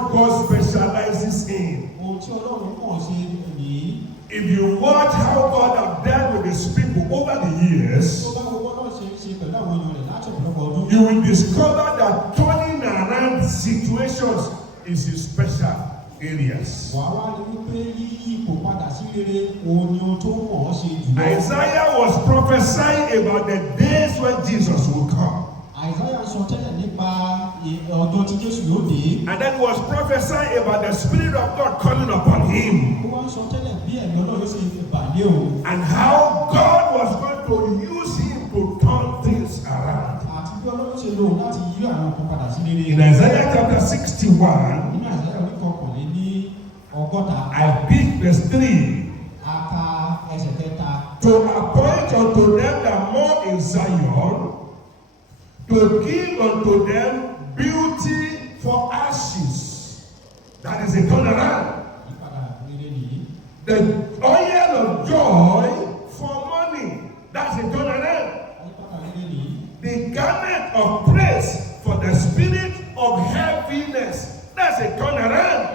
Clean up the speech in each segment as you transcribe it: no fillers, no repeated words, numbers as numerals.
what God specializes in. If you watch how God has dealt with his people over the years, you will discover that turning around situations is his special areas. Isaiah was prophesying about the days when Jesus will come. And then he was prophesying about the Spirit of God coming upon him. And how God was going to use him to turn things around. In Isaiah chapter 61, I picked verse 3. To appoint unto them that mourn in Zion, to give unto them beauty for ashes. That is a turnaround. The oil of joy for money. That's a turnaround. The garment of praise for the spirit of heaviness. That's a turnaround.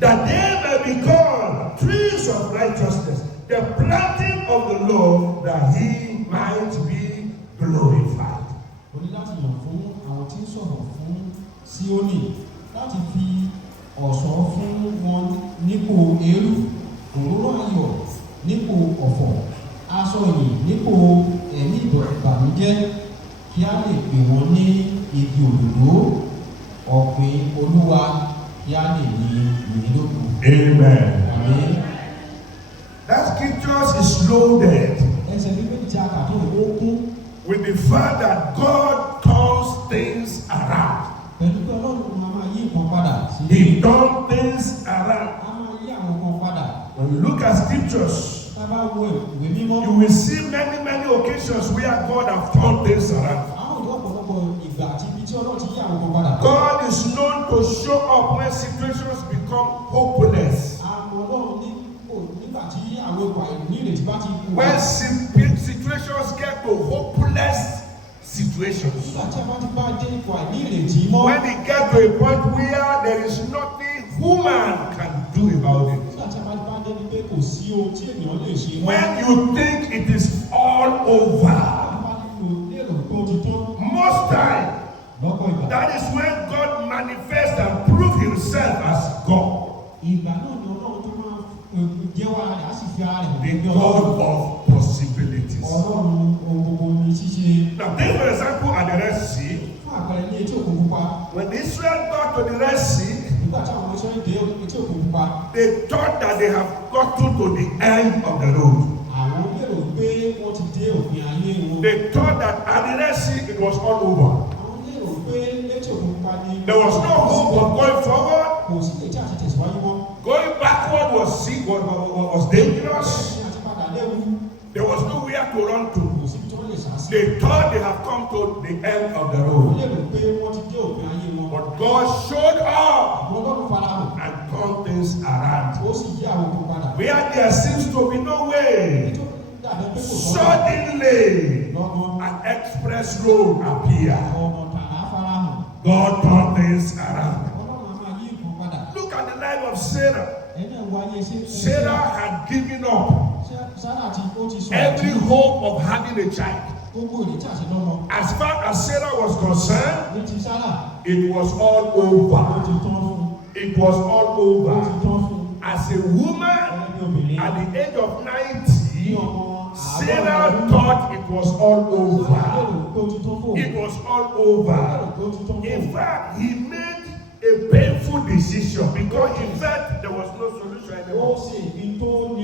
That they may be called trees of righteousness, the planting of the Lord, that he might be glorified. Amen. That scripture is loaded with the fact that God turns things around. He turns things around. When you look at scriptures, you will see many occasions where God has turned things around. God is known to show up when situations become hopeless. When situations get to hopeless situations. When it gets to a point where there is nothing human can do about it. When you think it is all over. Most time, that is when God manifests and proves himself as God. The God of possibilities. Now, take for example at the Red Sea. When Israel got to the Red Sea, they thought that they have gotten to the end of the road. They thought that at the Red Sea it was all over. There was no hope of going forward. Going backward was dangerous. There was nowhere to run to. They thought they have come to the end of the road. But God showed up and turned things around. Where there seems to be no way, suddenly an express road appeared. God turned things around. Look at the life of Sarah. Sarah had given up every hope of having a child. As far as Sarah was concerned, it was all over. It was all over. As a woman at the age of 90, Sarah thought it was all over. It was all over. In fact, he made a painful decision because he felt there was no solution anymore.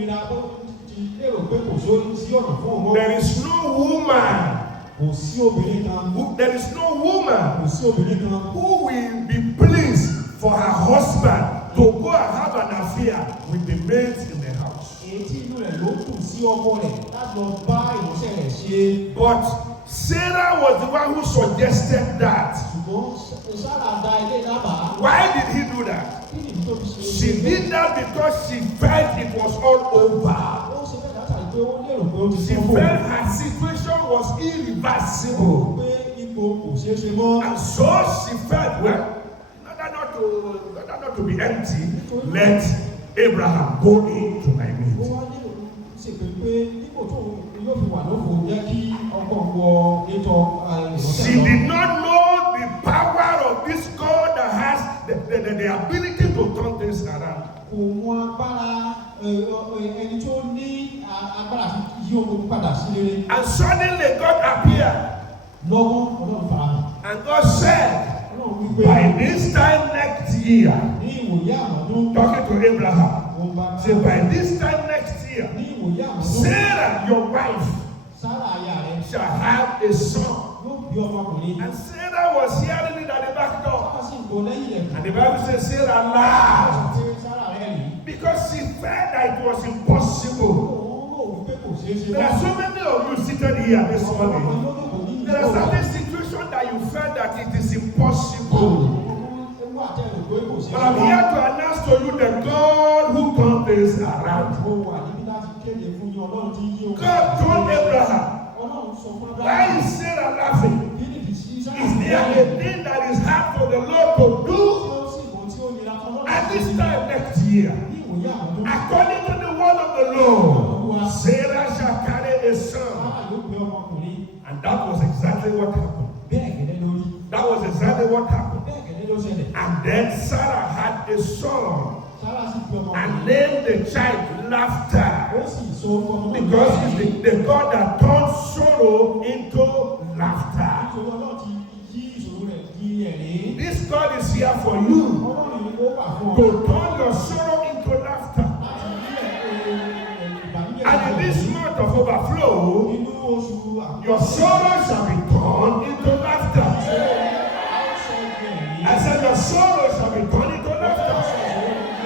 There is no woman. There is no woman who will be pleased for her husband to go and have an affair with the maids in the house. But Sarah was the one who suggested that. Why did he do that? She did that because she felt it was all over. She felt her situation was irreversible. And so she felt, well, in order not to not to be empty, let Abraham go into my meat. She did not know the power of this God that has the ability to turn things around. And suddenly God appeared. And God said, by this time next year, talking to Abraham, say, by this time next year, Sarah, your wife, shall have a son. And Sarah was hearing it at the back door. And the Bible says Sarah laughed because she felt that it was impossible. There are so many of you seated here this morning. There are certain situations that you felt that it is impossible. But I'm here to announce to you the God who turns things around. God told Abraham, why is Sarah laughing? Is there a thing that is hard for the Lord to do? At this time next year, according to the word of the Lord, Sarah shall carry a son. And that was exactly what happened. That was exactly what happened. And then Sarah had a son and named the child Laughter, because it's the God that turns sorrow into laughter. This God is here for you to turn your sorrow into laughter. And in this month of overflow, your sorrow shall be turned into